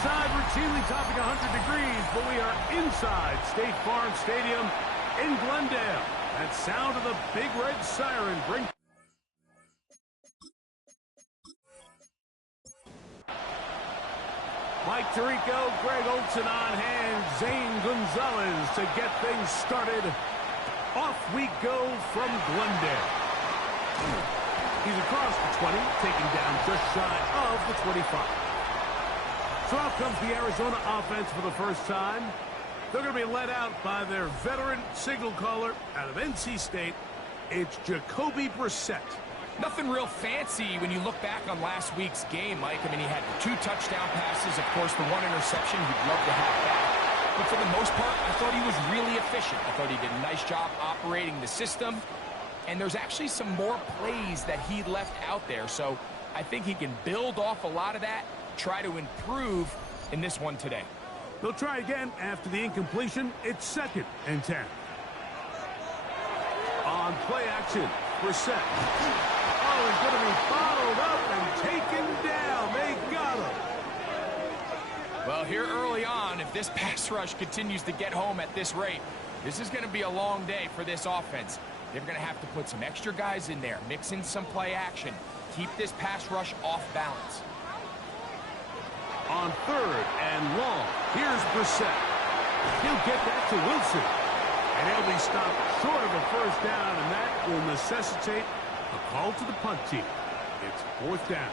outside, routinely topping 100 degrees, but we are inside State Farm Stadium in Glendale. That sound of the big red siren brings... Mike Tirico, Greg Olson on hand, Zane Gonzalez to get things started. Off we go from Glendale. He's across the 20, taking down just shy of the 25. So out comes the Arizona offense for the first time. They're going to be led out by their veteran signal caller out of NC State. It's Jacoby Brissett. Nothing real fancy when you look back on last week's game, Mike. I mean, he had the 2 touchdown passes, of course, the 1 interception. You'd love to have that. But for the most part, I thought he was really efficient. I thought he did a nice job operating the system. And there's actually some more plays that he left out there. So I think he can build off a lot of that, try to improve in this one today. They'll try again after the incompletion. It's 2nd and 10. On play action, Brissett. Oh, he's going to be followed up and taken down. They got him. Well, here early on, if this pass rush continues to get home at this rate, this is going to be a long day for this offense. They're going to have to put some extra guys in there, mix in some play action, keep this pass rush off balance. On 3rd and long, here's Brissett. He'll get that to Wilson. And he'll be stopped short of a first down, and that will necessitate a call to the punt team. It's 4th down.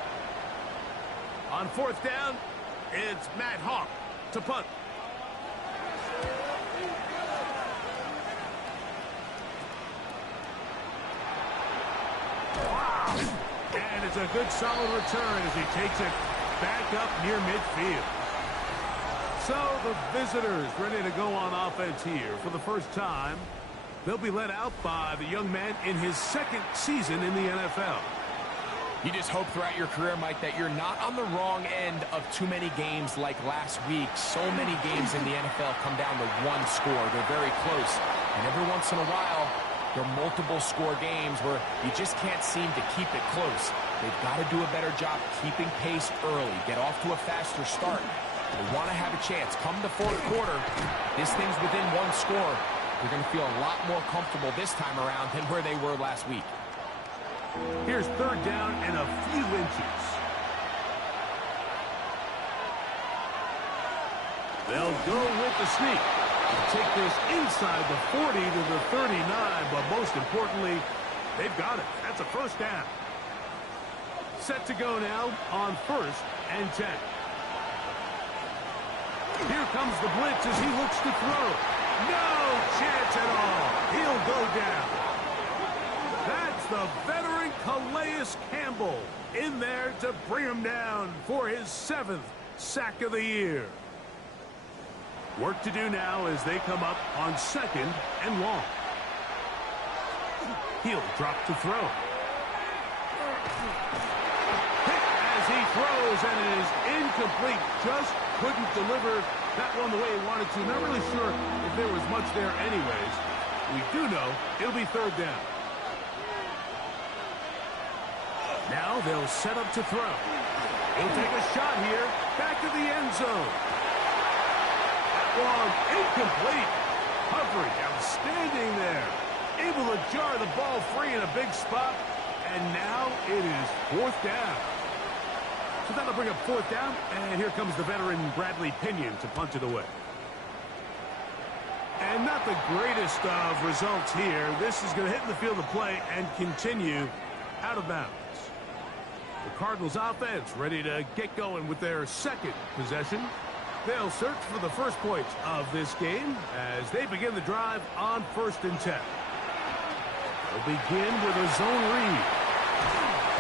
On 4th down, it's Matt Hawk to punt. And it's a good solid return as he takes it back up near midfield. So the visitors ready to go on offense here for the first time. They'll be led out by the young man in his 2nd season in the NFL. You just hope throughout your career, Mike, that you're not on the wrong end of too many games like last week. So many games in the NFL come down to 1 score. They're very close. And every once in a while, there are multiple score games where you just can't seem to keep it close. They've got to do a better job keeping pace early, get off to a faster start. They want to have a chance. Come the 4th quarter, this thing's within 1 score. They're going to feel a lot more comfortable this time around than where they were last week. Here's 3rd down and a few inches. They'll go with the sneak. Take this inside the 40 to the 39, but most importantly, they've got it. That's a first down. Set to go now on 1st and 10. Here comes the blitz as he looks to throw. No chance at all. He'll go down. That's the veteran Calais Campbell in there to bring him down for his 7th sack of the year. Work to do now as they come up on 2nd and long. He'll drop to throw. Hit as he throws, and it is incomplete. Just couldn't deliver that one the way he wanted to. Not really sure if there was much there anyways. We do know it'll be 3rd down. Now they'll set up to throw. He'll take a shot here. Back to the end zone. One incomplete. Coverage outstanding there. Able to jar the ball free in a big spot. And now it is 4th down. So that'll bring up 4th down. And here comes the veteran Bradley Pinion to punt it away. And not the greatest of results here. This is going to hit in the field of play and continue out of bounds. The Cardinals offense ready to get going with their 2nd possession. They'll search for the first points of this game as they begin the drive on 1st and 10. They'll begin with a zone read.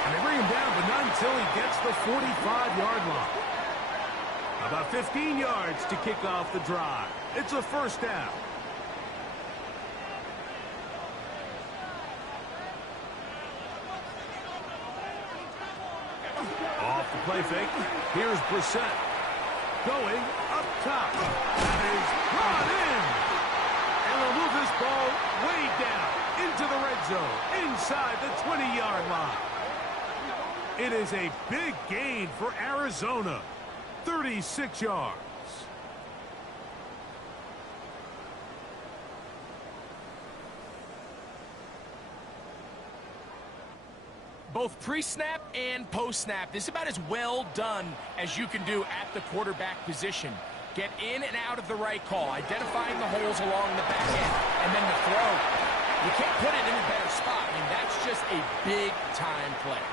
And they bring him down, but not until he gets the 45-yard line. About 15 yards to kick off the drive. It's a first down. Off the play fake. Here's Brissett. Going up top. That is brought in. And they'll move this ball way down into the red zone, inside the 20-yard line. It is a big gain for Arizona. 36 yards. Both pre-snap and post-snap, this is about as well done as you can do at the quarterback position. Get in and out of the right call, identifying the holes along the back end, and then the throw. You can't put it in a better spot. I mean, that's just a big-time play.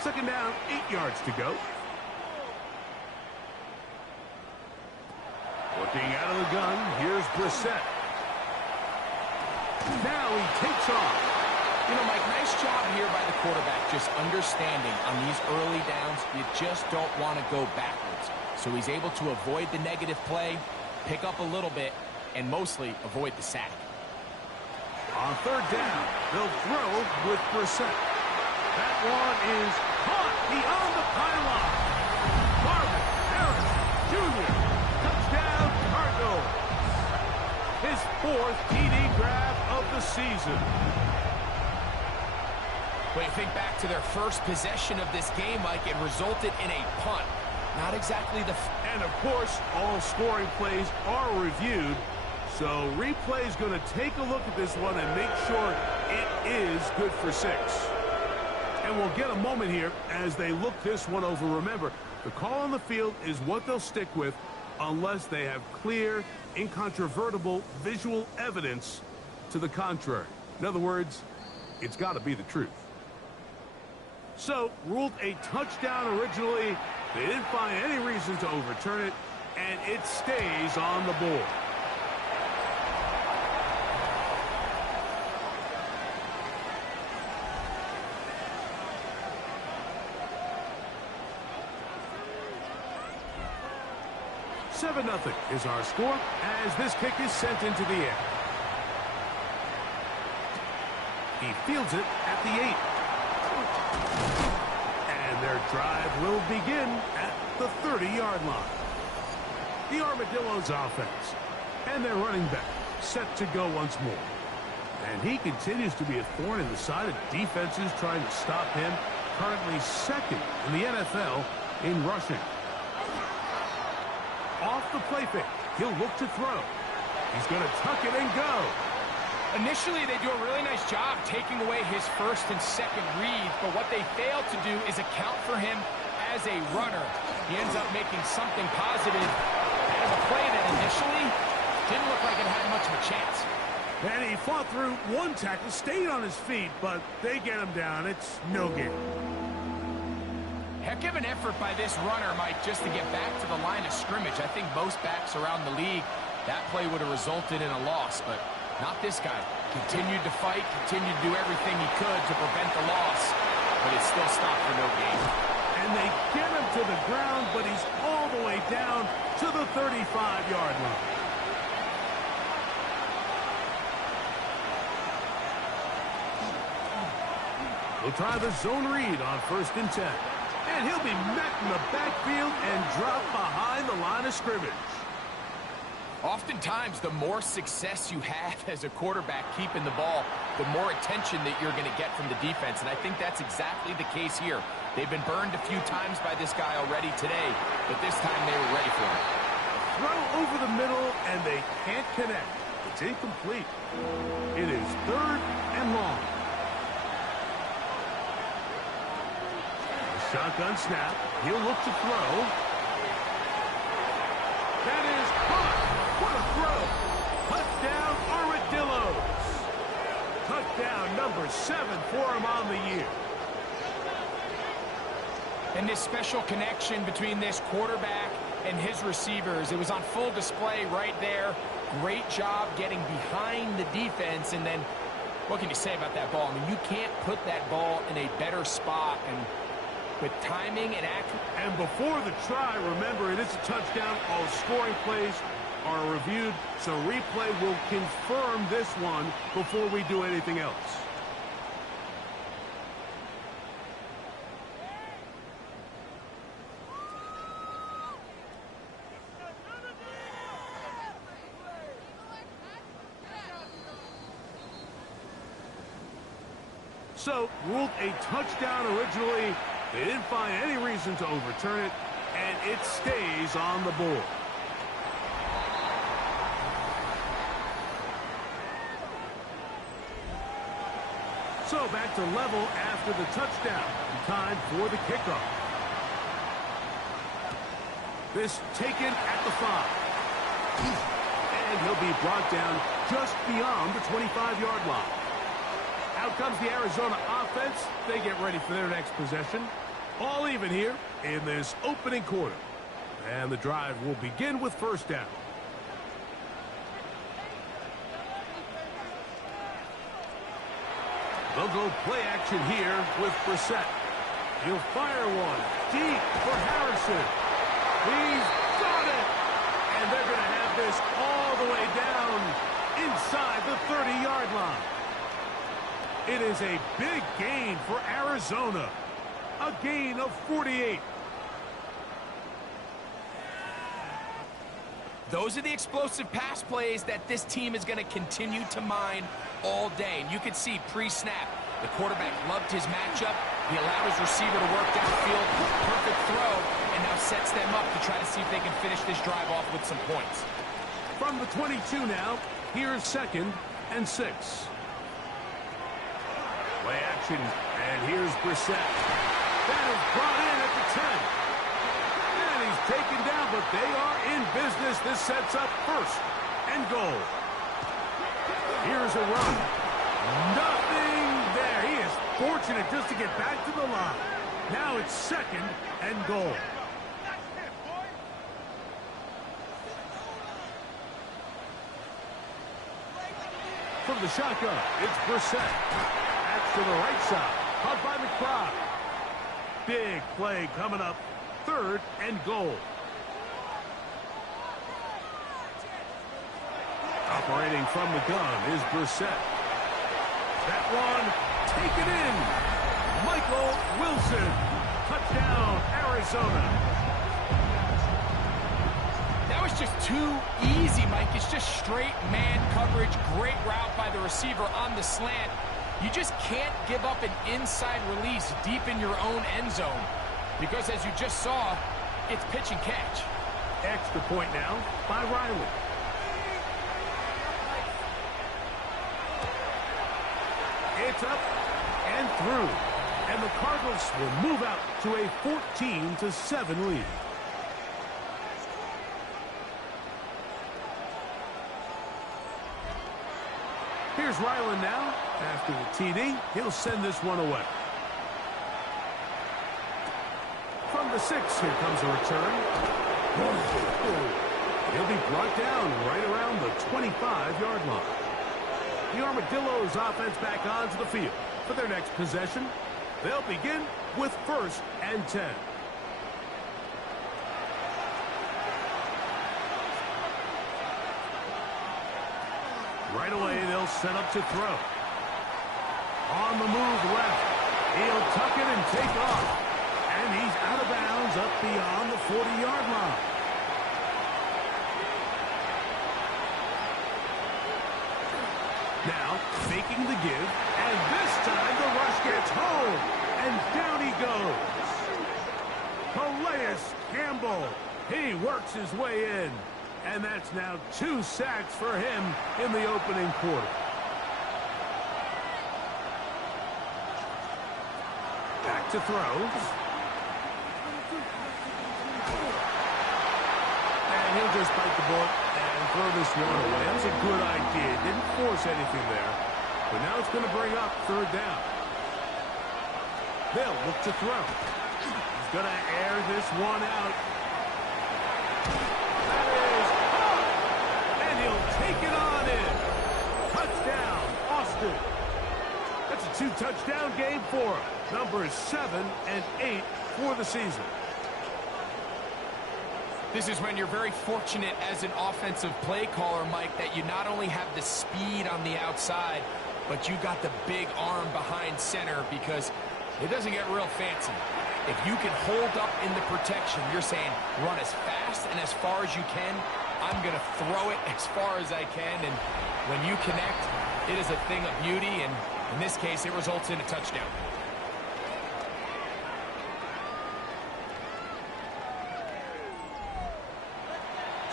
Second down, 8 yards to go. Looking out of the gun, here's Brissett. Now he takes off. You know, Mike, nice job here by the quarterback, just understanding on these early downs, you just don't want to go backwards. So he's able to avoid the negative play, pick up a little bit, and mostly avoid the sack. On third down, they'll throw with Brissett. That one is caught beyond the pylon. Marvin Harris Jr. Touchdown Cardinals. His 4th TD grab of the season. When you think back to their first possession of this game, Mike, it resulted in a punt. Not exactly the... And, of course, all scoring plays are reviewed. So replay's going to take a look at this one and make sure it is good for 6. And we'll get a moment here as they look this one over. Remember, the call on the field is what they'll stick with unless they have clear, incontrovertible visual evidence to the contrary. In other words, it's got to be the truth. So, ruled a touchdown originally. They didn't find any reason to overturn it, and it stays on the board. Seven 0 is our score as this kick is sent into the air. He fields it at the 8. And their drive will begin at the 30-yard line. The Armadillos offense and their running back set to go once more. And he continues to be a thorn in the side of defenses trying to stop him. Currently 2nd in the NFL in rushing. Off the play fake, he'll look to throw. He's going to tuck it and go. Initially, they do a really nice job taking away his first and second read, but what they fail to do is account for him as a runner. He ends up making something positive out of a play that initially didn't look like it had much of a chance. And he fought through one tackle, stayed on his feet, but they get him down. It's no gain. Heck of an effort by this runner, Mike, just to get back to the line of scrimmage. I think most backs around the league, that play would have resulted in a loss, but not this guy. Continued to fight, continued to do everything he could to prevent the loss, but it's still stopped for no gain. And they get him to the ground, but he's all the way down to the 35-yard line. He'll try the zone read on 1st and 10. And he'll be met in the backfield and dropped behind the line of scrimmage. Oftentimes, the more success you have as a quarterback keeping the ball, the more attention that you're going to get from the defense. And I think that's exactly the case here. They've been burned a few times by this guy already today, but this time they were ready for it. Throw over the middle, and they can't connect. It's incomplete. It is 3rd and long. Shotgun snap. He'll look to throw. That is caught. What a throw. Touchdown, Armadillos. Touchdown number 7 for him on the year. And this special connection between this quarterback and his receivers, it was on full display right there. Great job getting behind the defense. And then, what can you say about that ball? I mean, you can't put that ball in a better spot. And with timing and accuracy. And before the try, remember, it is a touchdown. All scoring plays are reviewed, so replay will confirm this one before we do anything else. So, ruled a touchdown originally. They didn't find any reason to overturn it, and it stays on the board. So back to level after the touchdown. Time for the kickoff. This taken at the 5. And he'll be brought down just beyond the 25-yard line. Out comes the Arizona offense. They get ready for their next possession. All even here in this opening quarter. And the drive will begin with first down. They'll go play action here with Brissett. He'll fire one deep for Harrison. He's got it! And they're going to have this all the way down inside the 30-yard line. It is a big gain for Arizona. A gain of 48. Those are the explosive pass plays that this team is going to continue to mine all day. And you can see pre-snap, the quarterback loved his matchup. He allowed his receiver to work downfield, perfect throw, and now sets them up to try to see if they can finish this drive off with some points. From the 22 now, here's 2nd and 6. Play action, and here's Brissett. That is brought in at the 10. And he's taken down, but they are in business. This sets up 1st and goal. Here's a run. Nothing there. He is fortunate just to get back to the line. Now it's 2nd and goal. From the shotgun, it's Brissett. That's to the right side. Caught by McBride. Big play coming up. 3rd and goal. Operating from the gun is Brissett. That one taken in. Michael Wilson. Touchdown, Arizona. That was just too easy, Mike. It's just straight man coverage. Great route by the receiver on the slant. You just can't give up an inside release deep in your own end zone. Because as you just saw, it's pitch and catch. Extra point now by Riley. It's up and through. And the Cardinals will move out to a 14-7 lead. Here's Ryland now. After the TD, he'll send this one away. From the 6, here comes a return. He'll be brought down right around the 25-yard line. The Armadillos offense back onto the field for their next possession. They'll begin with 1st and 10. Right away, they'll set up to throw. On the move left. He'll tuck it and take off. And he's out of bounds up beyond the 40-yard line. Now, faking the give, and this time the rush gets home, and down he goes. Calais Campbell, he works his way in, and that's now 2 sacks for him in the opening quarter. Back to throws. And he'll just bite the bullet and throw this one away. That was a good idea. Didn't force anything there. But now it's going to bring up 3rd down. They'll look to throw. He's going to air this one out. That is up. And he'll take it on in. Touchdown, Austin. That's a 2-touchdown game for him. Numbers 7 and 8 for the season. This is when you're very fortunate as an offensive play caller, Mike, that you not only have the speed on the outside, but you got the big arm behind center, because it doesn't get real fancy. If you can hold up in the protection, you're saying run as fast and as far as you can. I'm going to throw it as far as I can, and when you connect, it is a thing of beauty, and in this case, it results in a touchdown.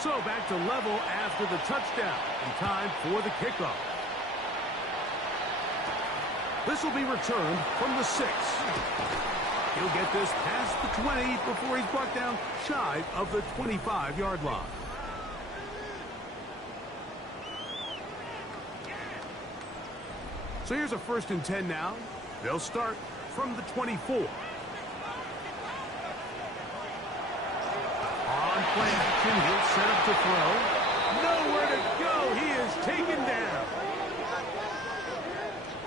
So back to level after the touchdown. And time for the kickoff. This will be returned from the 6. He'll get this past the 20 before he's brought down shy of the 25-yard line. So here's a 1st and 10 now. They'll start from the 24. On play action, he'll set up to throw. Nowhere to go. He is taken down.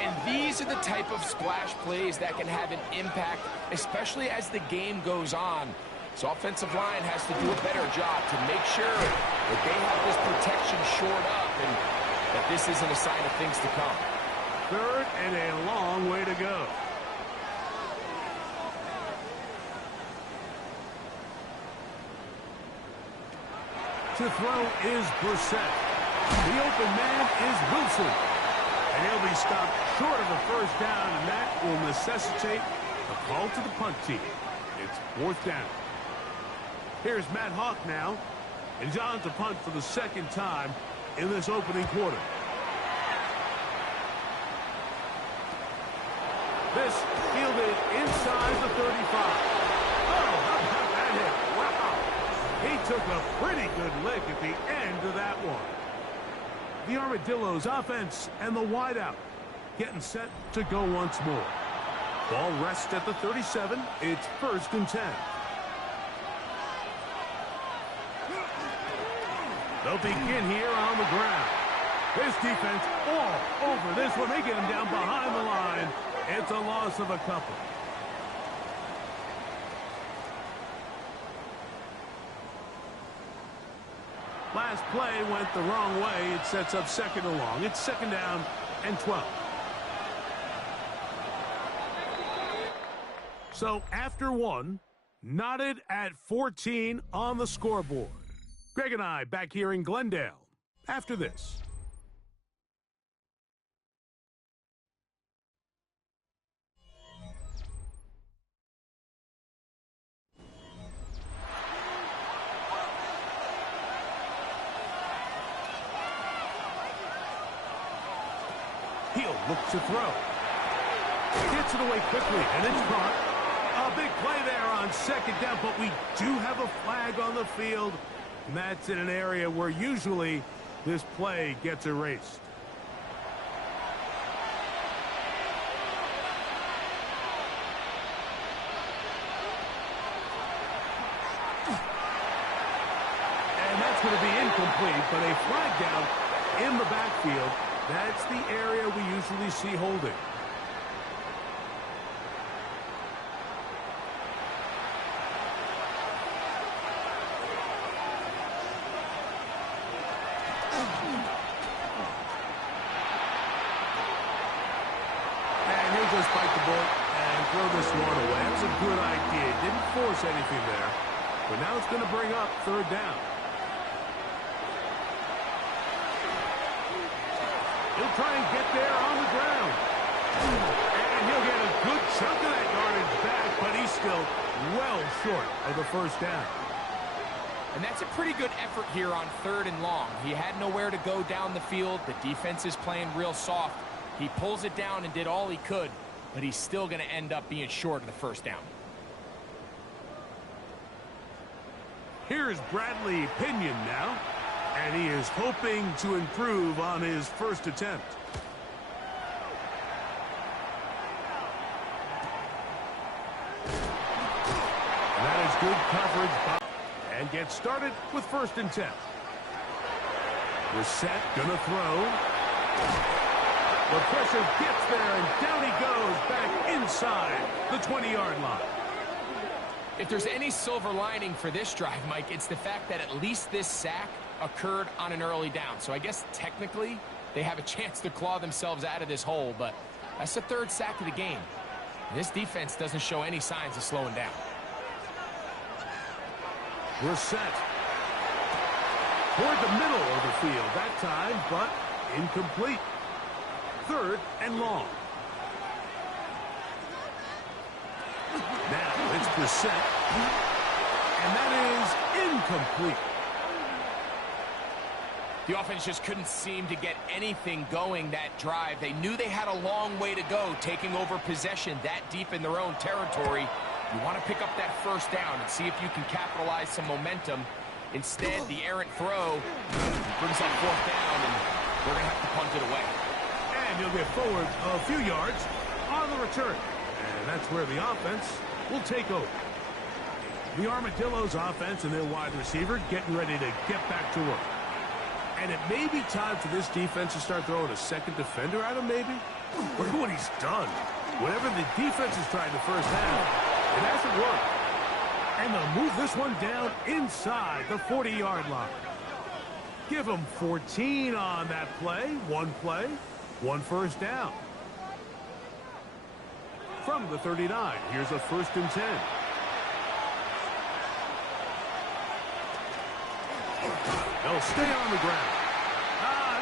And these are the type of splash plays that can have an impact, especially as the game goes on. So offensive line has to do a better job to make sure that they have this protection shored up and that this isn't a sign of things to come. 3rd and a long way to go. To throw is Brissett. The open man is Wilson. And he'll be stopped short of the 1st down, and that will necessitate a call to the punt team. It's 4th down. Here's Matt Hawk now. And he's on to punt for the 2nd time in this opening quarter. This fielded inside the 35. Oh, how about that hit? Wow. He took a pretty good lick at the end of that one. The Armadillos offense and the wideout getting set to go once more. Ball rests at the 37. It's 1st and 10. They'll begin here on the ground. This defense all over this one. They get him down behind the line. It's a loss of a couple. Last play went the wrong way. It sets up 2nd and long. It's 2nd down and 12. So after 1, knotted at 14 on the scoreboard. Greg and I back here in Glendale after this. He'll look to throw. Gets it away quickly, and it's caught. A big play there on 2nd down, but we do have a flag on the field, and that's in an area where usually this play gets erased. And that's going to be incomplete, but a flag down in the backfield. That's the area we usually see holding. And he'll just bite the bullet and throw this one away. That's a good idea. Didn't force anything there. But now it's going to bring up 3rd down. He'll try and get there on the ground. And he'll get a good chunk of that yardage back, but he's still well short of the 1st down. And that's a pretty good effort here on 3rd and long. He had nowhere to go down the field. The defense is playing real soft. He pulls it down and did all he could, but he's still going to end up being short of the 1st down. Here's Bradley Pinion now. And he is hoping to improve on his 1st attempt. And that is good coverage. And gets started with 1st and 10. Brissett gonna throw. The pressure gets there, and down he goes back inside the 20-yard line. If there's any silver lining for this drive, Mike, it's the fact that at least this sack occurred on an early down. So I guess technically they have a chance to claw themselves out of this hole, but that's the 3rd sack of the game. This defense doesn't show any signs of slowing down. Brissett toward the middle of the field that time, but incomplete. 3rd and long. Now it's Brissett, and that is incomplete. The offense just couldn't seem to get anything going that drive. They knew they had a long way to go, taking over possession that deep in their own territory. You want to pick up that first down and see if you can capitalize some momentum. Instead, the errant throw brings up fourth down, and we're going to have to punt it away. And he'll get forward a few yards on the return. And that's where the offense will take over. The Armadillos offense and their wide receiver getting ready to get back to work. And it may be time for this defense to start throwing a second defender at him, maybe. Look at what he's done. Whatever the defense has tried in the first half, it hasn't worked. And they'll move this one down inside the 40-yard line. Give them 14 on that play, one first down. From the 39, here's a 1st and 10. They'll stay on the ground.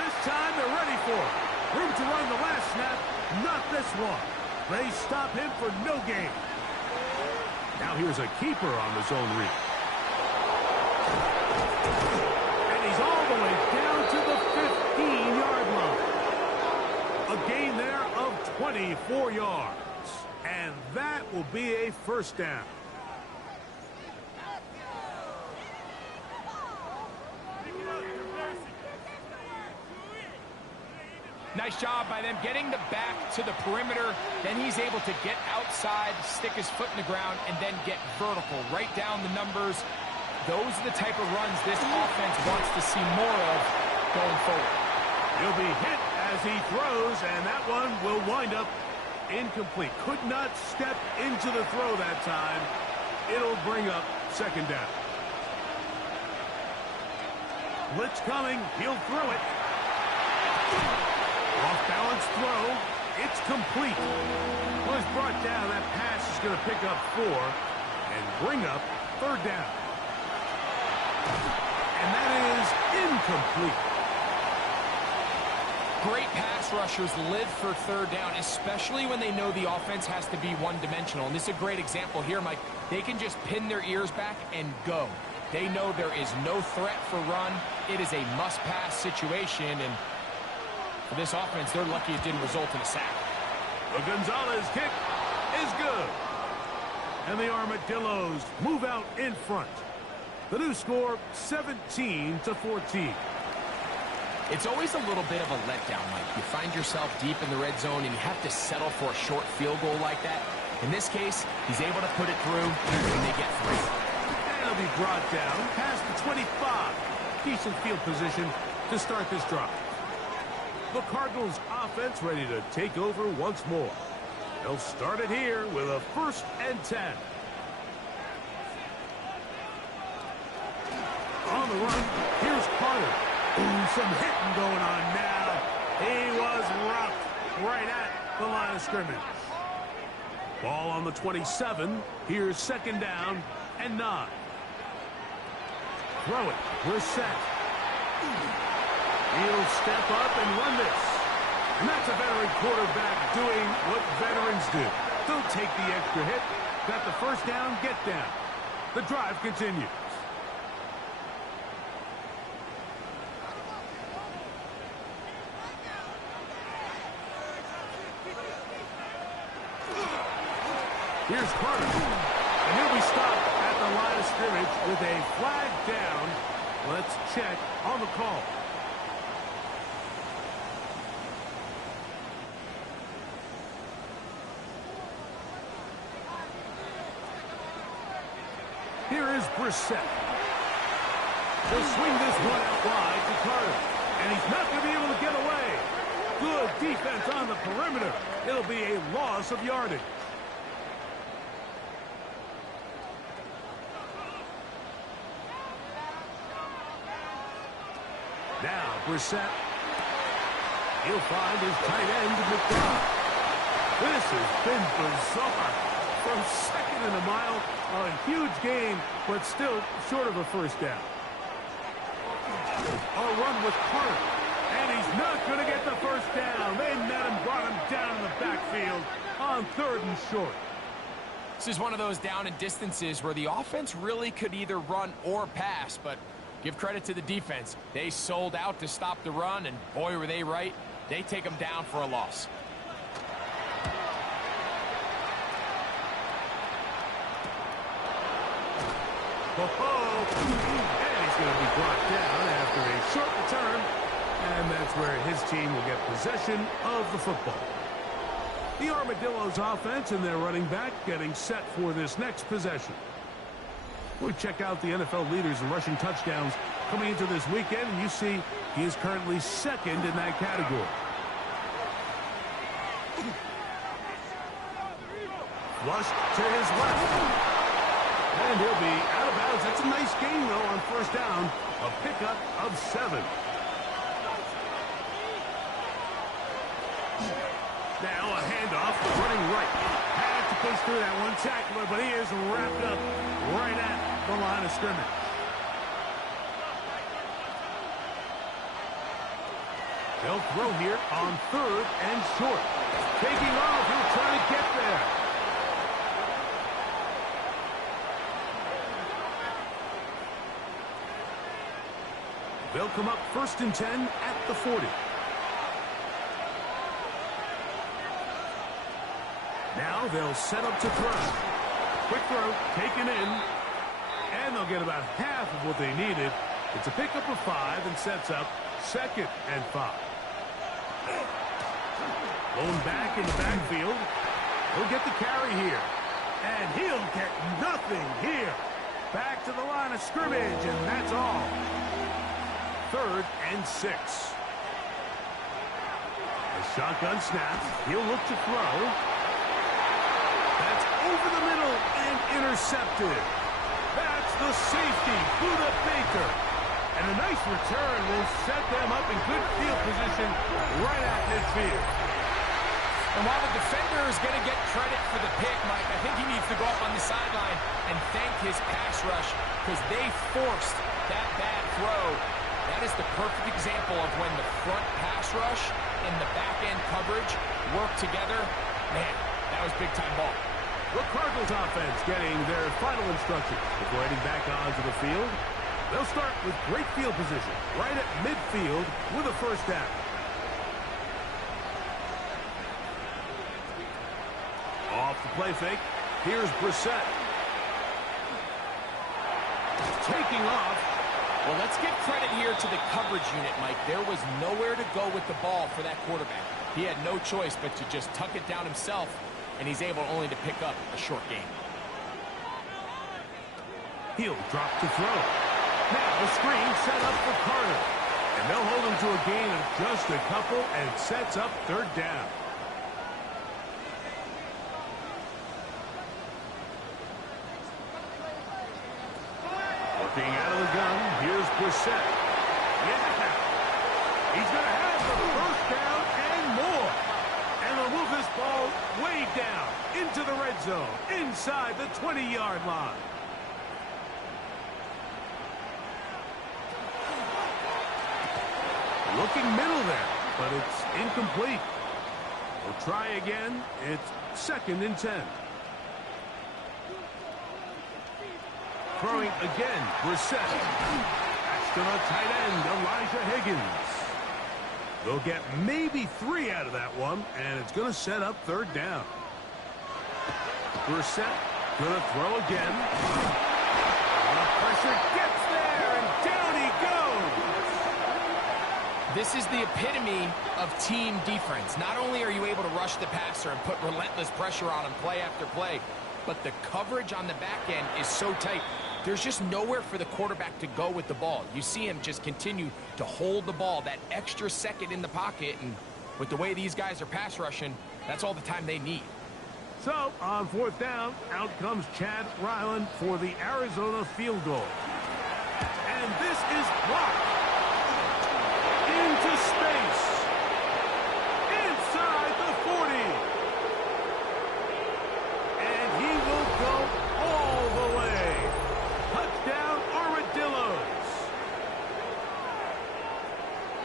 This time they're ready for it. Room to run the last snap, not this one. They stop him for no gain. Now here's a keeper on the zone read. And he's all the way down to the 15-yard line. A gain there of 24 yards. And that will be a first down. Nice job by them getting the back to the perimeter. Then he's able to get outside, stick his foot in the ground, and then get vertical. Right down the numbers. Those are the type of runs this offense wants to see more of going forward. He'll be hit as he throws, and that one will wind up incomplete. Could not step into the throw that time. It'll bring up second down. Blitz coming. He'll throw it. Off-balance throw. It's complete. Was brought down. That pass is going to pick up 4 and bring up third down. And that is incomplete. Great pass rushers live for third down, especially when they know the offense has to be one-dimensional. And this is a great example here, Mike. They can just pin their ears back and go. They know there is no threat for run. It is a must-pass situation, and for this offense, they're lucky it didn't result in a sack. The Gonzalez kick is good. And the Armadillos move out in front. The new score, 17-14. It's always a little bit of a letdown, Mike. You find yourself deep in the red zone, and you have to settle for a short field goal like that. In this case, he's able to put it through, and they get 3. And he'll be brought down past the 25. Decent field position to start this drive. The Cardinals offense ready to take over once more. They'll start it here with a 1st and 10. On the run, here's Carter. Ooh, some hitting going on now. He was rocked right at the line of scrimmage. Ball on the 27. Here's 2nd down and 9. Throw it. We're set. He'll step up and run this. And that's a veteran quarterback doing what veterans do. Don't take the extra hit. Got the first down, get down. The drive continues. Here's Carter. And he'll be stopped at the line of scrimmage with a flag down. Let's check on the call. Here is Brissett. He'll swing this one out wide to Carter. And he's not going to be able to get away. Good defense on the perimeter. It'll be a loss of yardage. Now, Brissett. He'll find his tight end, McBride. This has been bizarre. From 2nd and a mile, a huge gain, but still short of a first down. A run with Carter. And he's not going to get the first down. They met him, brought him down in the backfield on 3rd and short. This is one of those down and distances where the offense really could either run or pass, but Give credit to the defense. They sold out to stop the run, and boy, were they right. They take them down for a loss. And he's going to be brought down after a short return. And that's where his team will get possession of the football. The Armadillos offense and their running back getting set for this next possession. We'll check out the NFL leaders in rushing touchdowns coming into this weekend, and you see he is currently second in that category. Flush to his left. And he'll be out of bounds. That's a nice gain, though, on first down. A pickup of 7. Now a handoff, running right. Had to push through that one tackler, but he is wrapped up right at the line of scrimmage. They'll throw here on 3rd and short. Taking off, he'll try to get there. They'll come up 1st and 10 at the 40. Now they'll set up to throw. Quick throw, taken in. And they'll get about half of what they needed. It's a pickup of 5 and sets up 2nd and 5. Blown back in the backfield. He'll get the carry here. And he'll get nothing here. Back to the line of scrimmage, and that's all. 3rd and 6. A shotgun snap. He'll look to throw. That's over the middle and intercepted. That's the safety, Buda Baker. And a nice return will set them up in good field position right at midfield. And while the defender is going to get credit for the pick, Mike, I think he needs to go up on the sideline and thank his pass rush because they forced that bad throw. That is the perfect example of when the front pass rush and the back-end coverage work together. Man, that was big-time ball. The Cardinals offense getting their final instructions before heading back onto the field. They'll start with great field position right at midfield with a first down. Off the play fake. Here's Brissett. Taking off. Well, let's give credit here to the coverage unit, Mike. There was nowhere to go with the ball for that quarterback. He had no choice but to just tuck it down himself, and he's able only to pick up a short gain. He'll drop to throw. Now a screen set up for Carter. And they'll hold him to a gain of just a couple and sets up 3rd down. Looking out of the gun, here's Brissett. Yeah! He's going to have the first down and more. And they'll move this ball way down into the red zone, inside the 20-yard line. Looking middle there, but it's incomplete. We'll try again. It's 2nd and 10. Throwing again, Brissett. That's to the tight end, Elijah Higgins. They'll get maybe 3 out of that one, and it's going to set up 3rd down. Brissett going to throw again. The pressure gets there, and down he goes. This is the epitome of team defense. Not only are you able to rush the passer and put relentless pressure on him play after play, but the coverage on the back end is so tight. There's just nowhere for the quarterback to go with the ball. You see him just continue to hold the ball that extra second in the pocket, and with the way these guys are pass rushing, that's all the time they need. So, on 4th down, out comes Chad Ryland for the Arizona field goal. And this is blocked. Into space. Inside the 40. And he will go all the way. Touchdown, Armadillos.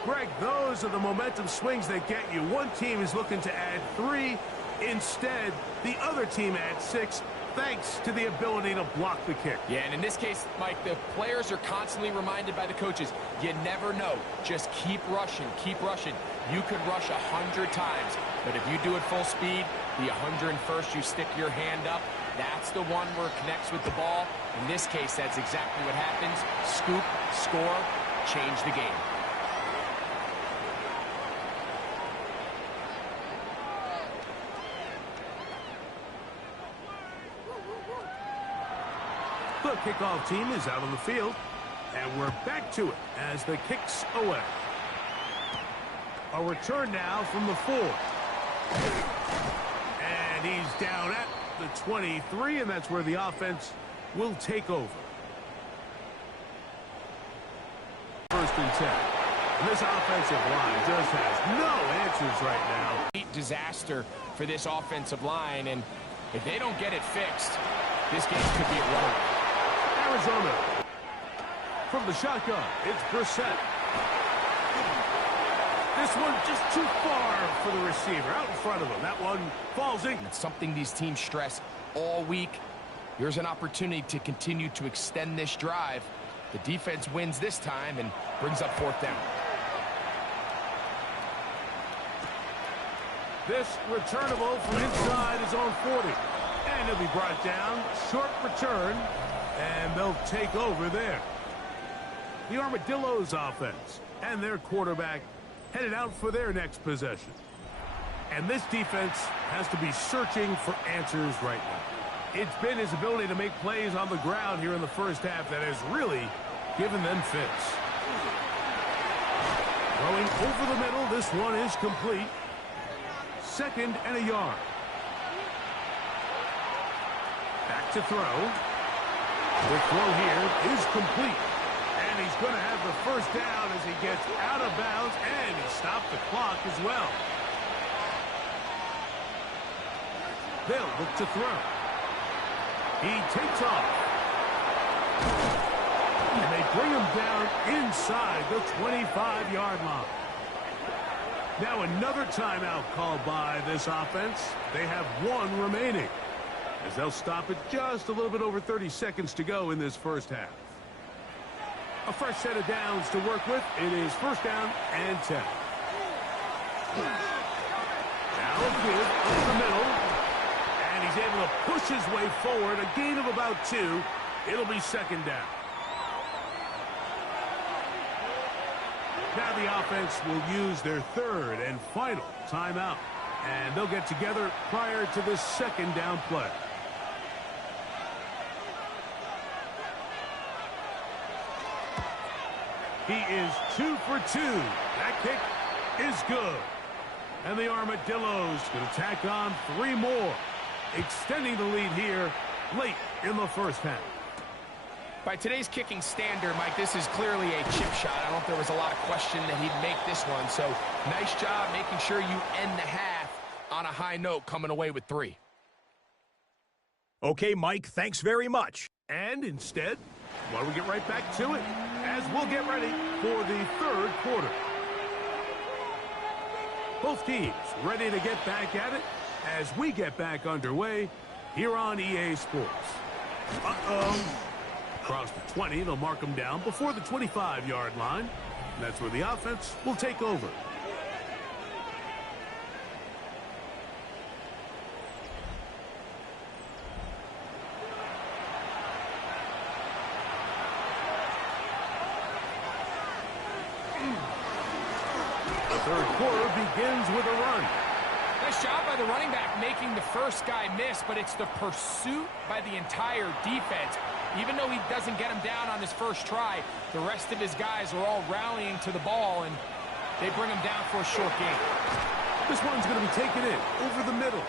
Greg, those are the momentum swings that get you. One team is looking to add 3. Instead, the other team adds 6. thanks to the ability to block the kick. Yeah, and in this case, Mike, the players are constantly reminded by the coaches, you never know. Just keep rushing, keep rushing. You could rush 100 times, but if you do it full speed, the 101st you stick your hand up, that's the one where it connects with the ball. In this case, that's exactly what happens. Scoop, score, change the game. The kickoff team is out on the field, and we're back to it as the kick's away. A return now from the 4. And he's down at the 23, and that's where the offense will take over. 1st and 10. And this offensive line just has no answers right now. Disaster for this offensive line, and if they don't get it fixed, this game could be a runaway. Arizona. From the shotgun, it's Brissett. This one just too far for the receiver. Out in front of him. That one falls in. It's something these teams stress all week. Here's an opportunity to continue to extend this drive. The defense wins this time and brings up 4th down. This returnable from inside his own 40. And he'll be brought down. Short return. And they'll take over there. The Armadillos offense and their quarterback headed out for their next possession. And this defense has to be searching for answers right now. It's been his ability to make plays on the ground here in the first half that has really given them fits. Throwing over the middle, this one is complete. 2nd and a yard. Back to throw. The throw here is complete. And he's going to have the 1st down as he gets out of bounds, and he stopped the clock as well. They'll look to throw. He takes off. And they bring him down inside the 25-yard line. Now another timeout called by this offense. They have 1 remaining, as they'll stop it just a little bit over 30 seconds to go in this first half. A fresh set of downs to work with. It is 1st down and 10. Now a give up the middle. And he's able to push his way forward. A gain of about 2. It'll be 2nd down. Now the offense will use their 3rd and final timeout. And they'll get together prior to this 2nd down play. He is 2 for 2. That kick is good. And the Armadillos going to tack on 3 more, extending the lead here late in the first half. By today's kicking standard, Mike, this is clearly a chip shot. I don't know if there was a lot of question that he'd make this one. So nice job making sure you end the half on a high note, coming away with 3. Okay, Mike, thanks very much. And instead, why don't we get right back to it, as we'll get ready for the 3rd quarter. Both teams ready to get back at it as we get back underway here on EA Sports. Across the 20, they'll mark them down before the 25-yard line. And that's where the offense will take over. The 3rd quarter begins with a run. Nice job by the running back making the first guy miss, but it's the pursuit by the entire defense. Even though he doesn't get him down on his first try, the rest of his guys are all rallying to the ball, and they bring him down for a short gain. This one's going to be taken in over the middle.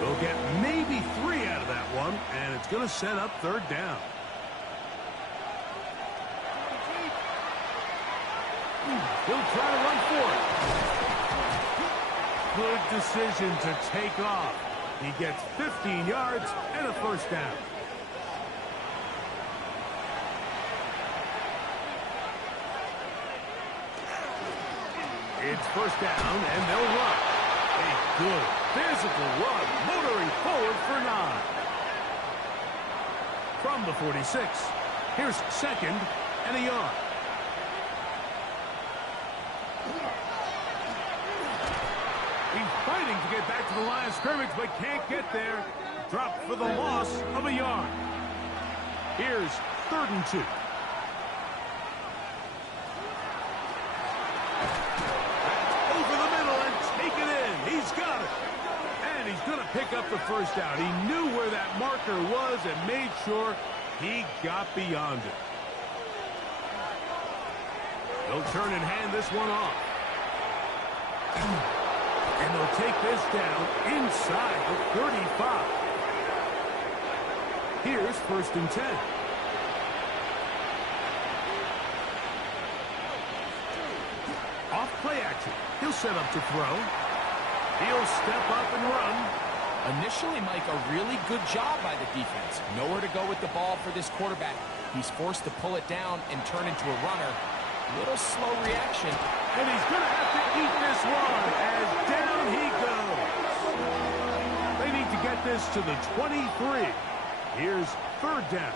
They'll get maybe 3 out of that one, and it's going to set up 3rd down. He'll try to run for it. Good decision to take off. He gets 15 yards and a 1st down. It's 1st down, and they'll run. A good physical run, motoring forward for 9. from the 46. Here's second and a yard. He's fighting to get back to the line of scrimmage, but can't get there. Dropped for the loss of a yard. Here's 3rd and 2. Over the middle and take it in. He's got it. And he's going to pick up the first down. He knew where that marker was and made sure he got beyond it. They'll turn and hand this one off. And they'll take this down inside the 35. Here's 1st and 10. Off play action. He'll set up to throw. He'll step up and run. Initially, Mike, a really good job by the defense. Nowhere to go with the ball for this quarterback. He's forced to pull it down and turn into a runner. Little slow reaction. And he's going to have to eat this one as down he goes. They need to get this to the 23. Here's 3rd down.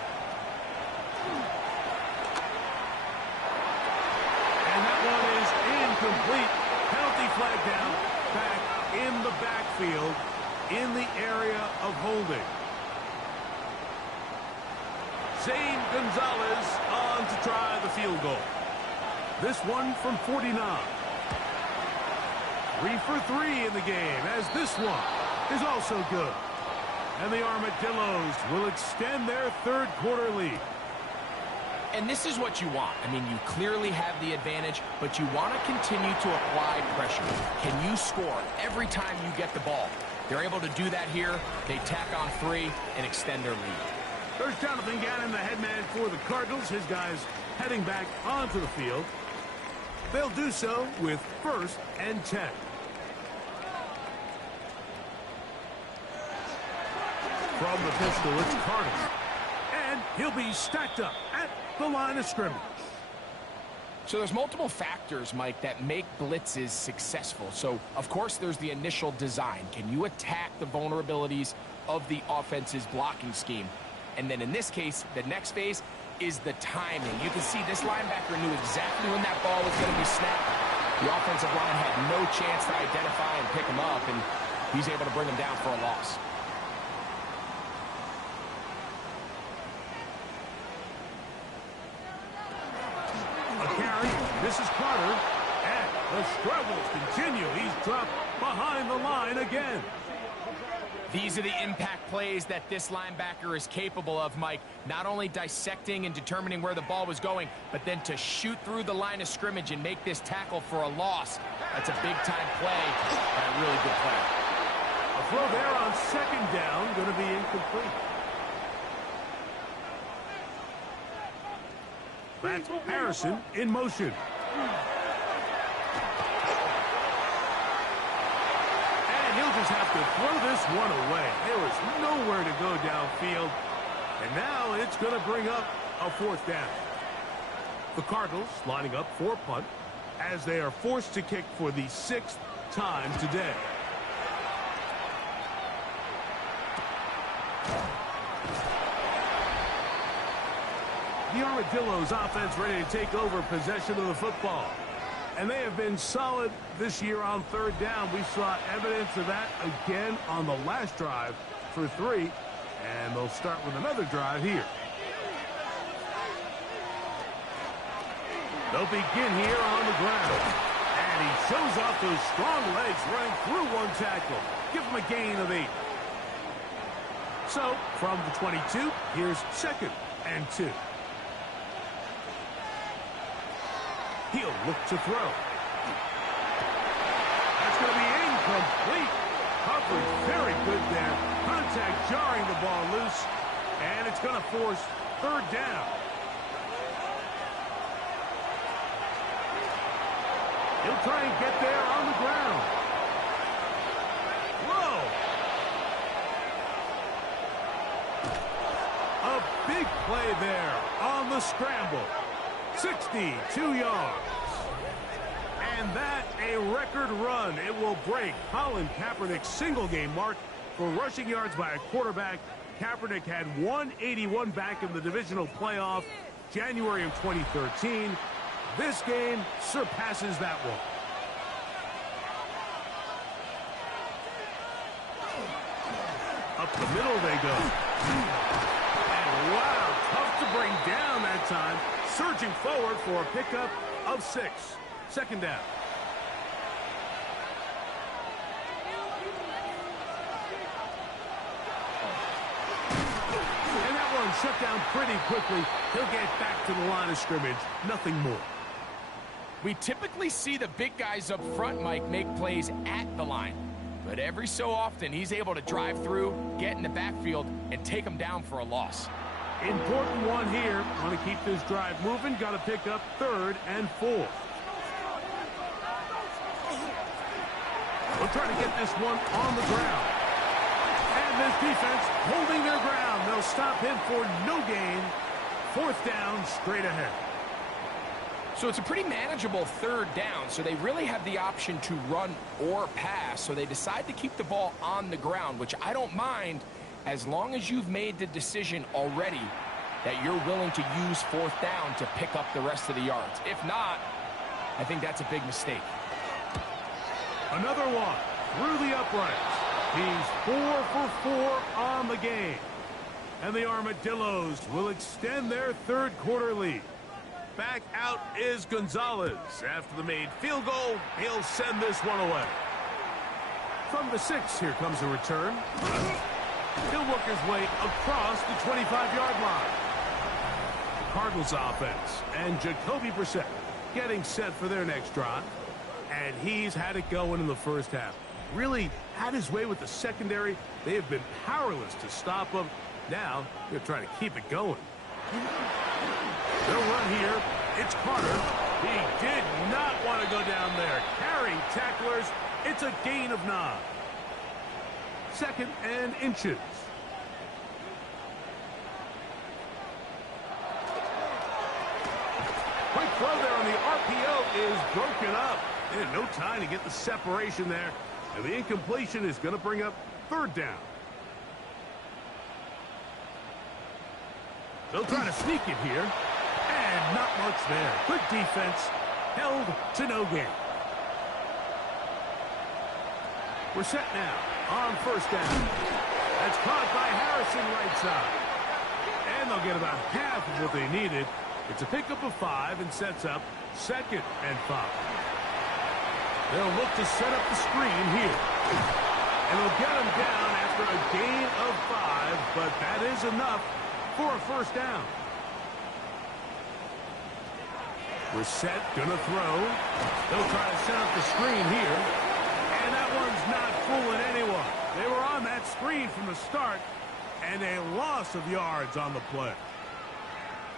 And that one is incomplete. Penalty flag down. Back in the backfield in the area of holding. Zane Gonzalez on to try the field goal. This one from 49. 3 for 3 in the game, as this one is also good. And the Armadillos will extend their 3rd quarter lead. And this is what you want. I mean, you clearly have the advantage, but you want to continue to apply pressure. Can you score every time you get the ball? They're able to do that here. They tack on 3 and extend their lead. There's Jonathan Gannon, the head man for the Cardinals. His guys heading back onto the field. They'll do so with 1st and 10. From the pistol, it's Carter. And he'll be stacked up at the line of scrimmage. So there's multiple factors, Mike, that make blitzes successful. So, of course, there's the initial design. Can you attack the vulnerabilities of the offense's blocking scheme? And then in this case, the next phase is the timing. You can see this linebacker knew exactly when that ball was going to be snapped. The offensive line had no chance to identify and pick him up, and he's able to bring him down for a loss. A carry. This is Carter. And the struggles continue. He's dropped behind the line again. These are the impact plays that this linebacker is capable of, Mike. Not only dissecting and determining where the ball was going, but then to shoot through the line of scrimmage and make this tackle for a loss. That's a big-time play and a really good play. A throw there on 2nd down, going to be incomplete. That's Harrison in motion. He'll just have to throw this one away. There was nowhere to go downfield. And now it's going to bring up a 4th down. The Cardinals lining up for punt as they are forced to kick for the 6th time today. The Armadillos offense ready to take over possession of the football. And they have been solid this year on 3rd down. We saw evidence of that again on the last drive for 3. And they'll start with another drive here. They'll begin here on the ground. And he shows off those strong legs running through one tackle. Give him a gain of 8. So, from the 22, here's 2nd and 2. He'll look to throw. That's going to be incomplete. Coverage very good there. Contact jarring the ball loose. And it's going to force 3rd down. He'll try and get there on the ground. Whoa! A big play there on the scramble. 62 yards. And that a record run. It will break Colin Kaepernick's single-game mark for rushing yards by a quarterback Kaepernick had 181 back in the divisional playoff, January of 2013. This game surpasses that one. Up the middle they go. And wow, tough to bring down that time. Surging forward for a pickup of 6. Second down. And that one shut down pretty quickly. He'll get back to the line of scrimmage. Nothing more. We typically see the big guys up front, Mike, make plays at the line. But every so often, he's able to drive through, get in the backfield, and take them down for a loss. Important one here. Want to keep this drive moving. Got to pick up 3rd and 4. We'll try to get this one on the ground. And this defense holding their ground. They'll stop him for no gain. 4th down, straight ahead. So it's a pretty manageable 3rd down, so they really have the option to run or pass, so they decide to keep the ball on the ground, which I don't mind as long as you've made the decision already that you're willing to use 4th down to pick up the rest of the yards. If not, I think that's a big mistake. Another one through the uprights. He's 4 for 4 on the game. And the Armadillos will extend their 3rd quarter lead. Back out is Gonzalez. After the made field goal, he'll send this one away. From the 6, here comes a return. He'll work his way across the 25-yard line. The Cardinals offense and Jacoby Brissett getting set for their next drive. And he's had it going in the first half. Really had his way with the secondary. They have been powerless to stop him. Now they're trying to keep it going. They'll run here. It's Carter. He did not want to go down there. Carrying tacklers. It's a gain of 9. 2nd and inches. Quick throw there on the RPO is broken up. And no time to get the separation there. And the incompletion is going to bring up 3rd down. They'll try to sneak it here. And not much there. Good defense. Held to no gain. We're set now on 1st down. That's caught by Harrison right side. And they'll get about half of what they needed. It's a pickup of 5 and sets up 2nd and 5. They'll look to set up the screen here. And they'll get him down after a gain of 5, but that is enough for a 1st down. Brissett gonna throw. They'll try to set up the screen here. And that one's not fooling anyone. They were on that screen from the start, and a loss of yards on the play.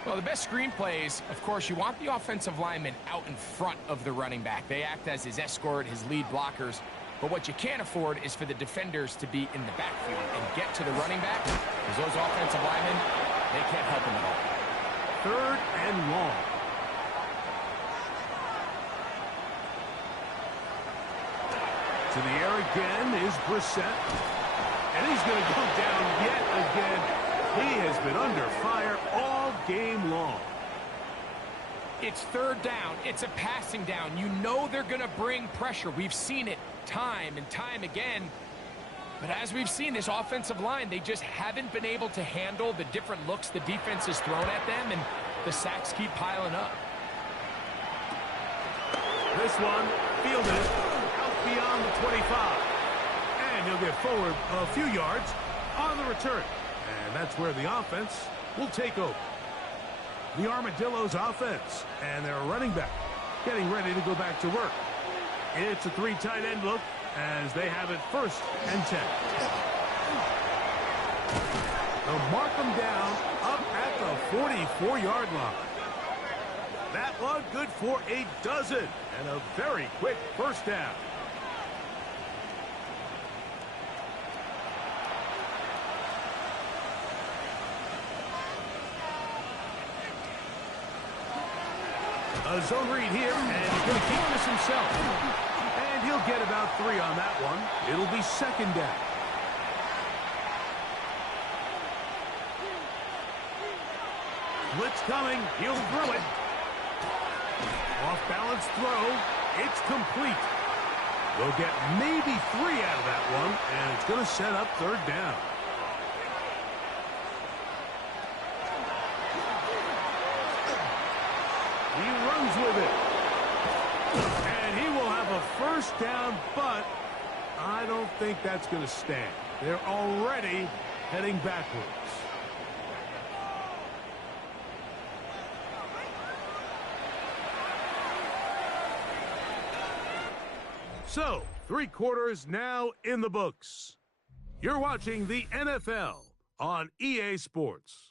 Well, the best screen plays, of course, you want the offensive lineman out in front of the running back. They act as his escort, his lead blockers. But what you can't afford is for the defenders to be in the backfield and get to the running back, because those offensive linemen, they can't help him at all. 3rd and long. To the air again is Brissett. And he's going to go down yet again. He has been under fire all game long. It's 3rd down. It's a passing down. You know they're going to bring pressure. We've seen it time and time again. But as we've seen, this offensive line, they just haven't been able to handle the different looks the defense has thrown at them, and the sacks keep piling up. This one fielded out beyond the 25. And he'll get forward a few yards on the return. And that's where the offense will take over. The Armadillos offense and their running back getting ready to go back to work. It's a 3 tight end look as they have it 1st and 10. They'll mark them down up at the 44-yard line. That one good for a dozen and a very quick 1st down. A zone read here, and he's going to keep this himself. And he'll get about 3 on that one. It'll be 2nd down. Blitz coming. He'll throw it. Off-balance throw. It's complete. They'll get maybe 3 out of that one, and it's going to set up third down. He runs with it. And he will have a first down, but I don't think that's going to stand. They're already heading backwards. So, 3 quarters now in the books. You're watching the NFL on EA Sports.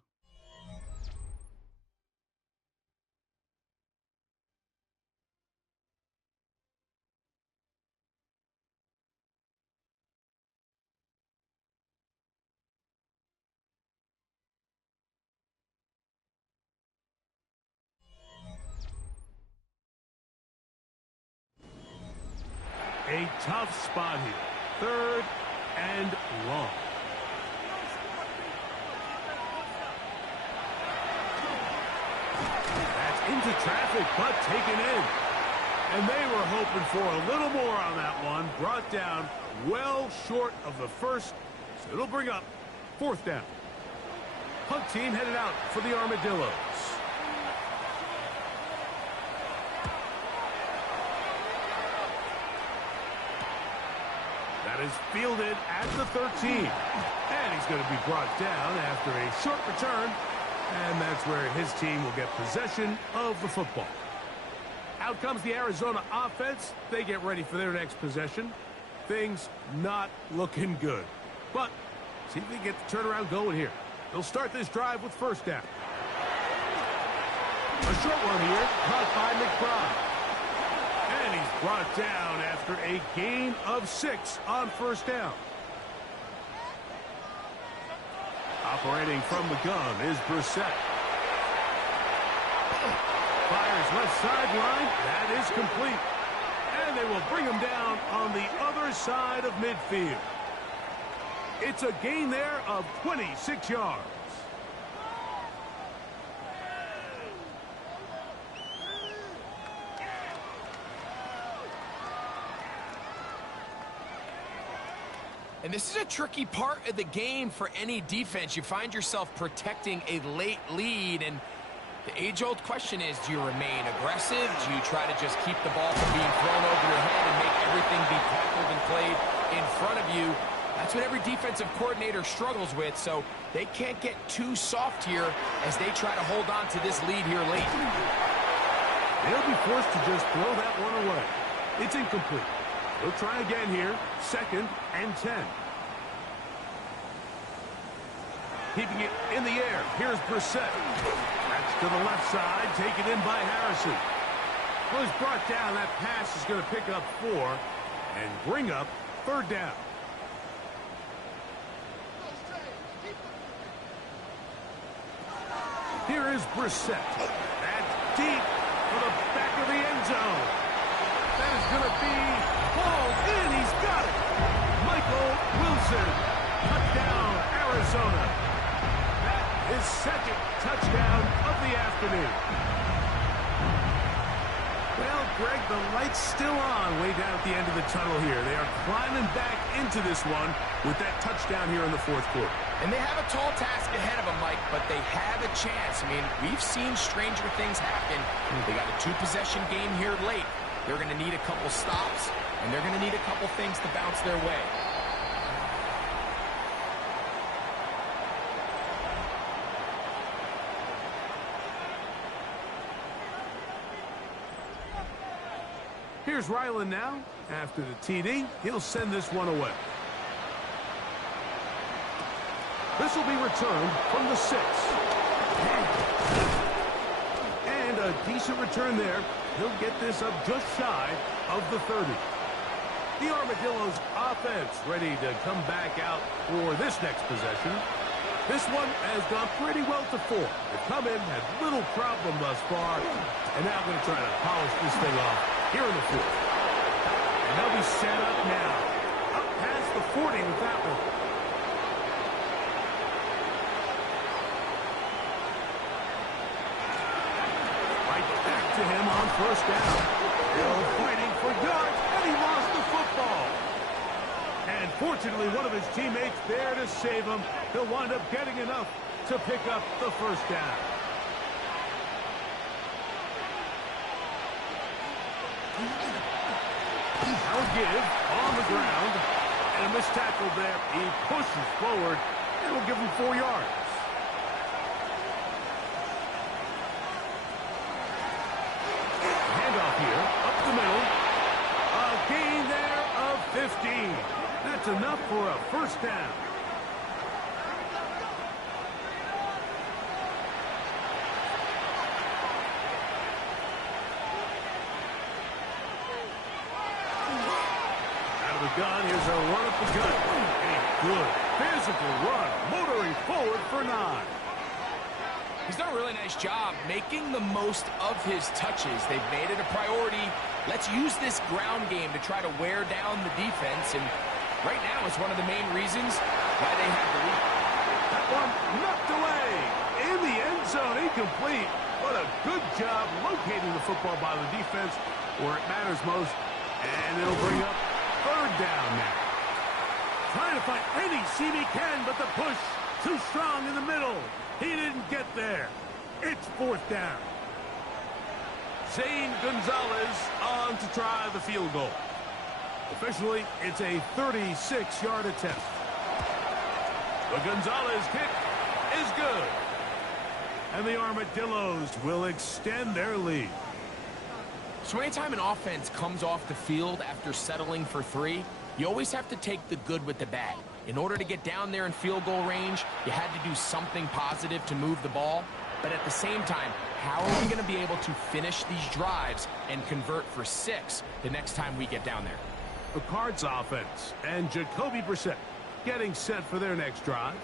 A tough spot here. 3rd and long. That's into traffic, but taken in. And they were hoping for a little more on that one. Brought down well short of the first. So it'll bring up 4th down. Punt team headed out for the Armadillos. That is fielded at the 13. And he's going to be brought down after a short return. And that's where his team will get possession of the football. Out comes the Arizona offense. They get ready for their next possession. Things not looking good. But see if they get the turnaround going here. They'll start this drive with first down. A short one here, caught by McBride. And he's brought down after a gain of 6 on first down. Operating from the gun is Brissett. Fires left sideline. That is complete. And they will bring him down on the other side of midfield. It's a gain there of 26 yards. And this is a tricky part of the game for any defense. You find yourself protecting a late lead, and the age-old question is, do you remain aggressive? Do you try to just keep the ball from being thrown over your head and make everything be tackled and played in front of you? That's what every defensive coordinator struggles with, so they can't get too soft here as they try to hold on to this lead here late. They'll be forced to just throw that one away. It's incomplete. They'll try again here, 2nd and 10. Keeping it in the air. Here's Brissett. That's to the left side, taken in by Harrison. Well, he's brought down. That pass is going to pick up 4 and bring up 3rd down. Here is Brissett. That's deep for the back of the end zone. That is going to be hauled in. He's got it. Michael Wilson. Touchdown, Arizona. That is 2nd touchdown of the afternoon. Well, Greg, the light's still on way down at the end of the tunnel here. They are climbing back into this one with that touchdown here in the 4th quarter. And they have a tall task ahead of them, Mike, but they have a chance. I mean, we've seen stranger things happen. They got a 2-possession game here late. They're going to need a couple stops, and they're going to need a couple things to bounce their way. Here's Ryland now. After the TD, he'll send this one away. This will be returned from the 6. And a decent return there. He'll get this up just shy of the 30. The Armadillos offense ready to come back out for this next possession. This one has gone pretty well to 4. They've come in, had little problem thus far, and now going to try to polish this thing off here in the 4th. And they'll be set up now. Up past the 40 with that one. to him on first down. Hill fighting for yards, and he lost the football. And fortunately, one of his teammates there to save him. He'll wind up getting enough to pick up the first down. Now a give on the ground. And a missed tackle there. He pushes forward. And will give him 4 yards. Handoff here. Up the middle. A gain there of 15. That's enough for a first down. Gun. Here's a run up the gut. A good physical run, motoring forward for 9. He's done a really nice job making the most of his touches. They've made it a priority. Let's use this ground game to try to wear down the defense. And right now, it's one of the main reasons why they have the lead. That one knocked away in the end zone, incomplete. What a good job locating the football by the defense where it matters most. And it'll bring up third down now. Trying to find any seam he can, but the push too strong in the middle. He didn't get there. It's fourth down. Zane Gonzalez on to try the field goal. Officially, it's a 36-yard attempt. The Gonzalez kick is good. And the Armadillos will extend their lead. So anytime an offense comes off the field after settling for 3, you always have to take the good with the bad. In order to get down there in field goal range, you had to do something positive to move the ball. But at the same time, how are we going to be able to finish these drives and convert for 6 the next time we get down there? The Cards offense and Jacoby Brissett getting set for their next drive.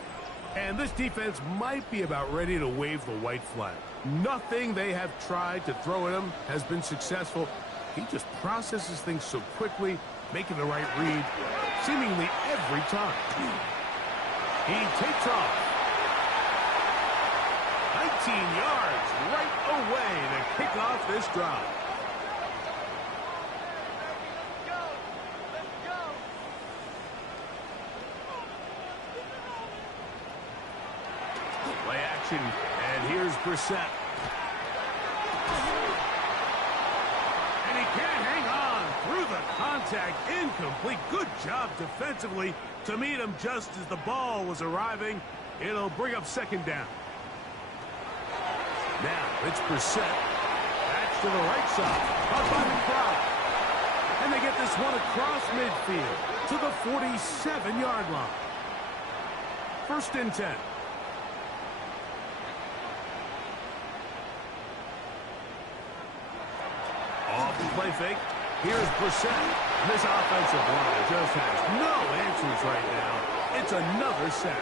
And this defense might be about ready to wave the white flag. Nothing they have tried to throw at him has been successful. He just processes things so quickly, making the right read seemingly every time. He takes off. 19 yards right away to kick off this drive. Play action, and here's Brissett. And he can't hang on through the contact. Incomplete. Good job defensively to meet him just as the ball was arriving. It'll bring up second down. Now it's Brissett. That's to the right side. Up by McBride. And they get this one across midfield to the 47-yard line. First and 10. Off the play fake. Here's Brissett. This offensive line just has no answers right now. It's another sack.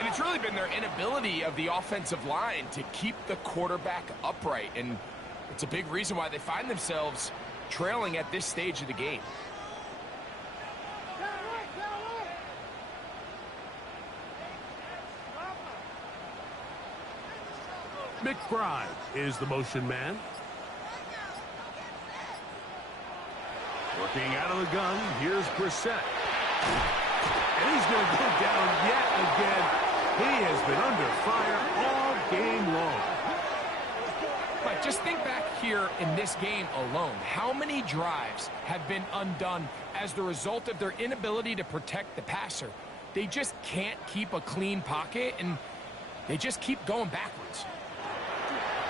And it's really been their inability of the offensive line to keep the quarterback upright. And it's a big reason why they find themselves trailing at this stage of the game. McBride is the motion man. Working out of the gun, here's Brissett. And he's going to go down yet again. He has been under fire all game long. But just think back here in this game alone. How many drives have been undone as the result of their inability to protect the passer? They just can't keep a clean pocket, and they just keep going backwards.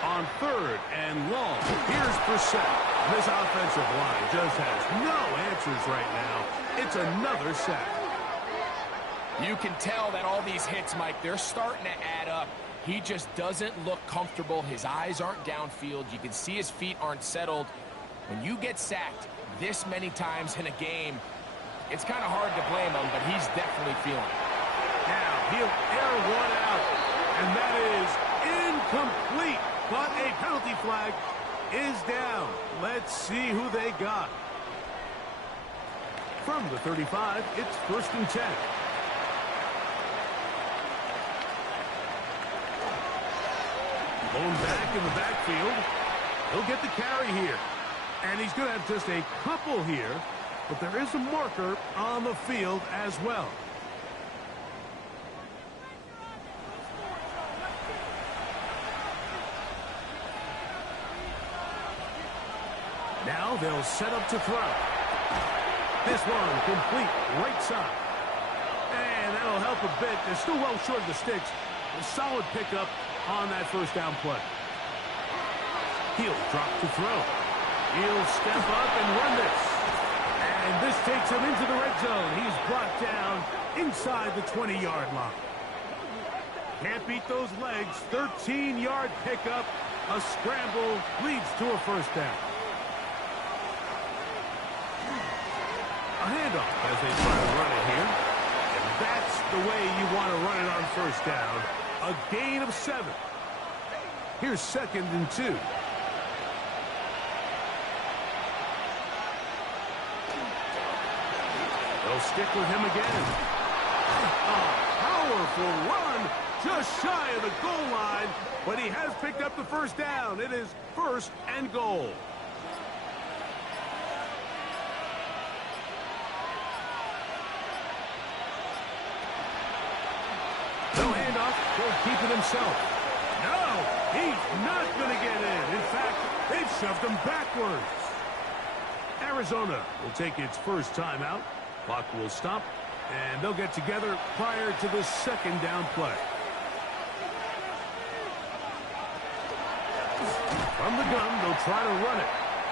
On third and long, here's Brissett. This offensive line just has no answers right now. It's another sack. You can tell that all these hits, Mike, they're starting to add up. He just doesn't look comfortable. His eyes aren't downfield. You can see his feet aren't settled. When you get sacked this many times in a game, it's kind of hard to blame him, but he's definitely feeling it. Now he'll air one out, and that is incomplete. But a penalty flag is down. Let's see who they got. From the 35, it's first and 10. Blown back in the backfield. He'll get the carry here. And he's going to have just a couple here, but there is a marker on the field as well. Now they'll set up to throw. This one complete right side. And that'll help a bit. They're still well short of the sticks. A solid pickup on that first down play. He'll drop to throw. He'll step up and run this. And this takes him into the red zone. He's brought down inside the 20-yard line. Can't beat those legs. 13-yard pickup. A scramble leads to a first down. A handoff as they try to run it here. And that's the way you want to run it on first down. A gain of 7. Here's 2nd and 2. They'll stick with him again. A powerful run just shy of the goal line, but he has picked up the first down. It is 1st and goal. No handoff. He'll keep it himself. No, he's not going to get in. In fact, they've shoved him backwards. Arizona will take its first timeout. Clock will stop, and they'll get together prior to the 2nd down play. From the gun, they'll try to run it.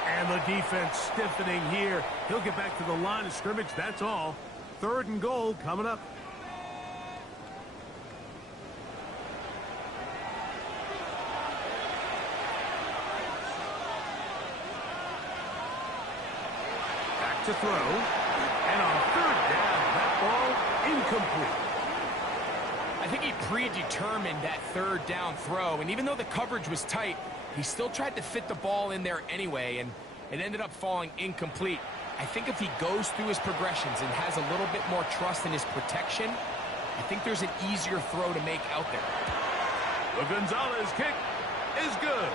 And the defense stiffening here. He'll get back to the line of scrimmage. That's all. 3rd and goal coming up. Back to throw. And on 3rd down, that ball incomplete. I think he predetermined that 3rd down throw, and even though the coverage was tight, he still tried to fit the ball in there anyway, and it ended up falling incomplete. I think if he goes through his progressions and has a little bit more trust in his protection, I think there's an easier throw to make out there. The Gonzalez kick is good.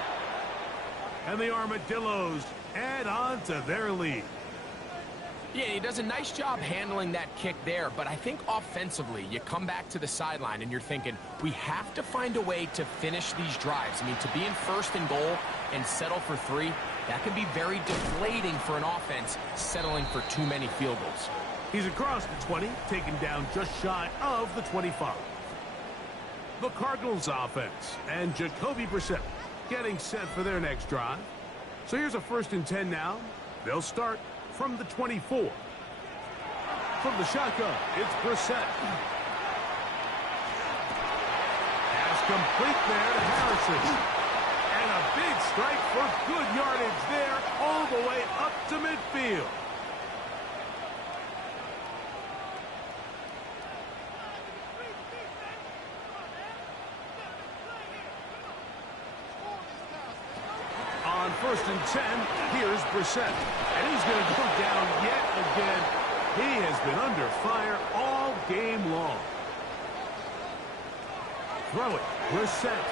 And the Armadillos add on to their lead. Yeah, he does a nice job handling that kick there, but I think offensively, you come back to the sideline and you're thinking, we have to find a way to finish these drives. I mean, to be in 1st and goal and settle for 3, that can be very deflating for an offense settling for too many field goals. He's across the 20, taken down just shy of the 25. The Cardinals offense and Jacoby Brissett getting set for their next drive. So here's a 1st and 10 now. They'll start from the 24. From the shotgun, it's Brissett. Pass complete there to Harrison. And a big strike for good yardage there all the way up to midfield. On 1st and 10, here's Brissett. And he's going to go down yet again. He has been under fire all game long. Throw it. Brissett.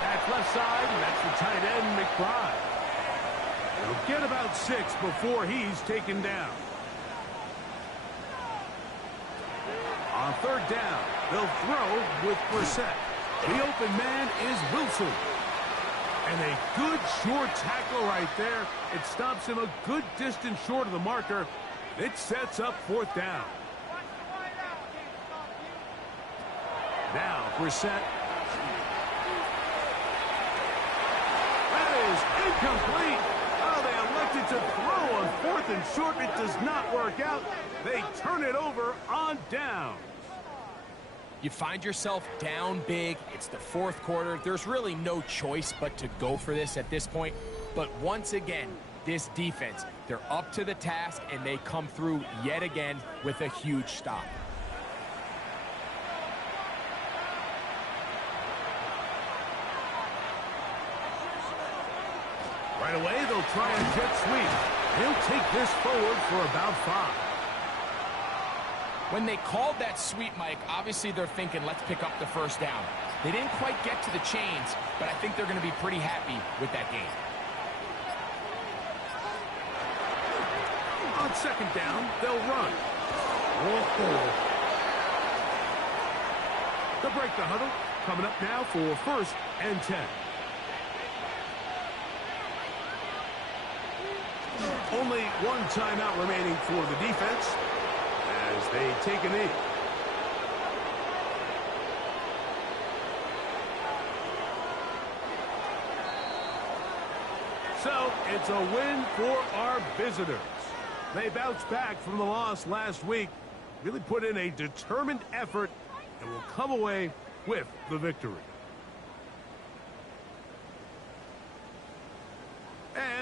That's left side, and that's the tight end, McBride. He'll get about 6 before he's taken down. On 3rd down, they'll throw with Brissett. The open man is Wilson. And a good short tackle right there. It stops him a good distance short of the marker. It sets up 4th down. Now, Brissett. That is incomplete. Oh, they elected to throw on 4th and short. It does not work out. They turn it over on down. You find yourself down big. It's the 4th quarter. There's really no choice but to go for this at this point. But once again, this defense, they're up to the task, and they come through yet again with a huge stop. Right away, they'll try a jet sweep. He'll take this forward for about 5. When they called that sweep, Mike, obviously they're thinking, let's pick up the first down. They didn't quite get to the chains, but I think they're going to be pretty happy with that game. On second down, they'll run. Whoa. They'll break the huddle. Coming up now for 1st and 10. Only one timeout remaining for the defense as they take a knee. So, it's a win for our visitors. They bounced back from the loss last week, really put in a determined effort, and will come away with the victory.